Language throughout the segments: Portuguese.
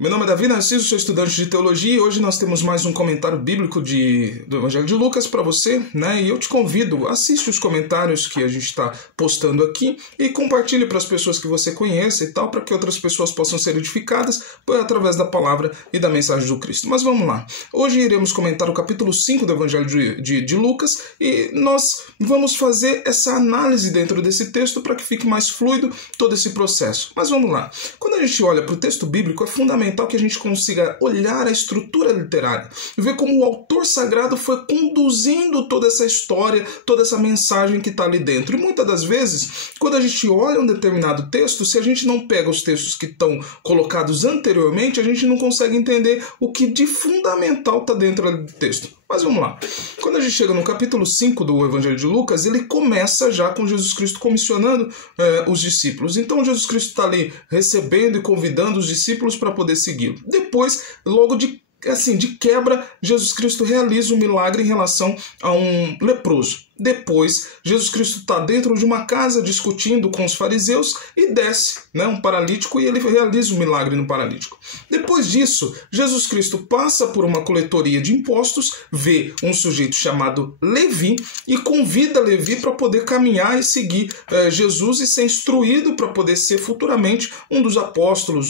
Meu nome é Davi Narciso, sou estudante de teologia e hoje nós temos mais um comentário bíblico do Evangelho de Lucas para você, né? E eu te convido, assiste os comentários que a gente está postando aqui e compartilhe para as pessoas que você conhece e tal, para que outras pessoas possam ser edificadas através da palavra e da mensagem do Cristo. Mas vamos lá. Hoje iremos comentar o capítulo 5 do Evangelho de Lucas e nós vamos fazer essa análise dentro desse texto para que fique mais fluido todo esse processo. Mas vamos lá. Quando a gente olha para o texto bíblico, é fundamental que a gente consiga olhar a estrutura literária, ver como o autor sagrado foi conduzindo toda essa história, toda essa mensagem que está ali dentro. E muitas das vezes, quando a gente olha um determinado texto, se a gente não pega os textos que estão colocados anteriormente, a gente não consegue entender o que de fundamental está dentro do texto. Mas vamos lá. Quando a gente chega no capítulo 5 do Evangelho de Lucas, ele começa já com Jesus Cristo comissionando os discípulos. Então Jesus Cristo está ali recebendo e convidando os discípulos para poder segui-lo. Depois, logo de quebra, Jesus Cristo realiza um milagre em relação a um leproso. Depois, Jesus Cristo está dentro de uma casa discutindo com os fariseus e desce, um paralítico, e ele realiza um milagre no paralítico. Depois disso, Jesus Cristo passa por uma coletoria de impostos, vê um sujeito chamado Levi e convida Levi para poder caminhar e seguir Jesus e ser instruído para poder ser futuramente um dos apóstolos,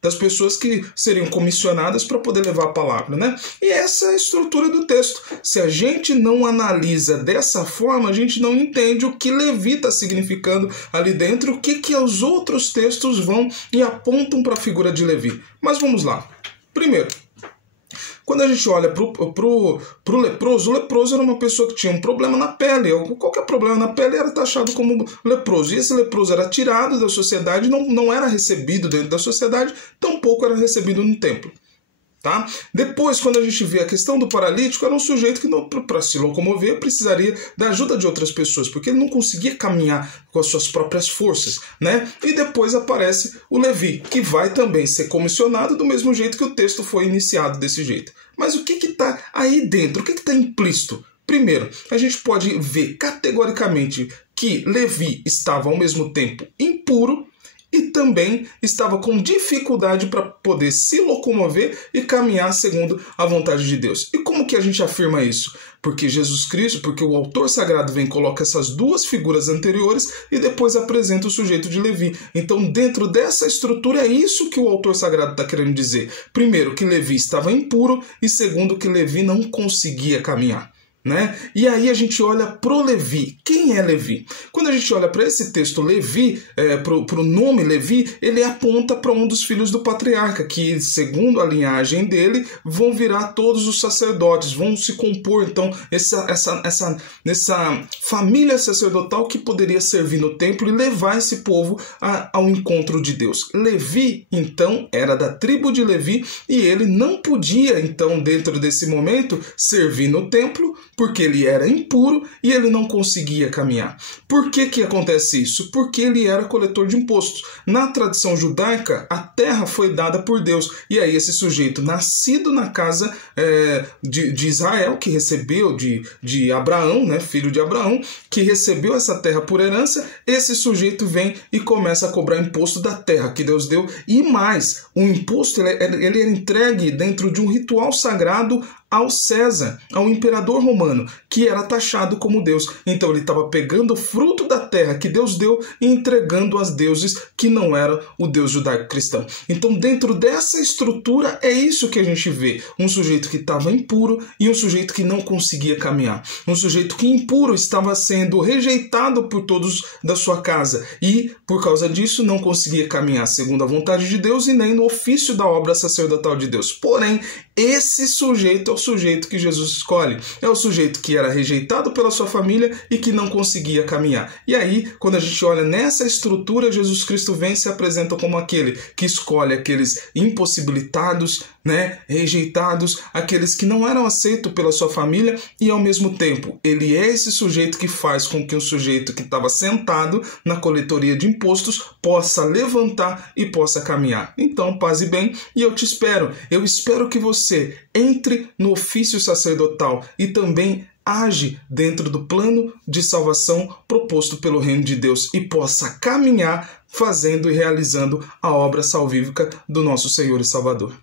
das pessoas que seriam comissionadas para poder levar a palavra, E essa é a estrutura do texto. Se a gente não analisa dessa forma, a gente não entende o que Levi está significando ali dentro, o que os outros textos vão e apontam para a figura de Levi. Mas vamos lá. Primeiro, quando a gente olha pro leproso, o leproso era uma pessoa que tinha um problema na pele. Qualquer problema na pele era taxado como leproso. E esse leproso era tirado da sociedade, não era recebido dentro da sociedade, tampouco era recebido no templo. Tá? Depois, quando a gente vê a questão do paralítico, era um sujeito que para se locomover precisaria da ajuda de outras pessoas, porque ele não conseguia caminhar com as suas próprias forças, E depois aparece o Levi, que vai também ser comissionado do mesmo jeito que o texto foi iniciado desse jeito. Mas o que está aí dentro? O que está implícito? Primeiro, a gente pode ver categoricamente que Levi estava ao mesmo tempo impuro e também estava com dificuldade para poder se locomover e caminhar segundo a vontade de Deus. E como que a gente afirma isso? Porque Jesus Cristo, porque o autor sagrado vem e coloca essas duas figuras anteriores e depois apresenta o sujeito de Levi. Então, dentro dessa estrutura, é isso que o autor sagrado está querendo dizer. Primeiro, que Levi estava impuro e segundo, que Levi não conseguia caminhar. E aí a gente olha pro Levi. Quem é Levi? Quando a gente olha para esse texto Levi, pro nome Levi, ele aponta para um dos filhos do patriarca, que segundo a linhagem dele, vão virar todos os sacerdotes, vão se compor então essa família sacerdotal que poderia servir no templo e levar esse povo ao encontro de Deus. Levi, então, era da tribo de Levi e ele não podia, então, dentro desse momento, servir no templo, porque ele era impuro e ele não conseguia caminhar. Por que acontece isso? Porque ele era coletor de impostos. Na tradição judaica, a terra foi dada por Deus. E aí esse sujeito, nascido na casa de Israel, que recebeu de Abraão, filho de Abraão, que recebeu essa terra por herança, esse sujeito vem e começa a cobrar imposto da terra que Deus deu. E mais, o imposto ele era entregue dentro de um ritual sagrado ao César, ao imperador romano, que era taxado como Deus. Então ele estava pegando o fruto da terra que Deus deu e entregando aos deuses que não era o Deus judaico-cristão. Então dentro dessa estrutura é isso que a gente vê. Um sujeito que estava impuro e um sujeito que não conseguia caminhar. Um sujeito que impuro estava sendo rejeitado por todos da sua casa e por causa disso não conseguia caminhar segundo a vontade de Deus e nem no ofício da obra sacerdotal de Deus. Porém, esse sujeito é o sujeito que Jesus escolhe. É o sujeito que era rejeitado pela sua família e que não conseguia caminhar. E aí, quando a gente olha nessa estrutura, Jesus Cristo vem e se apresenta como aquele que escolhe aqueles impossibilitados, rejeitados, aqueles que não eram aceitos pela sua família e ao mesmo tempo, ele é esse sujeito que faz com que o sujeito que estava sentado na coletoria de impostos possa levantar e possa caminhar. Então, paz e bem, e eu espero que você entre no ofício sacerdotal e também age dentro do plano de salvação proposto pelo reino de Deus e possa caminhar fazendo e realizando a obra salvífica do nosso Senhor e Salvador.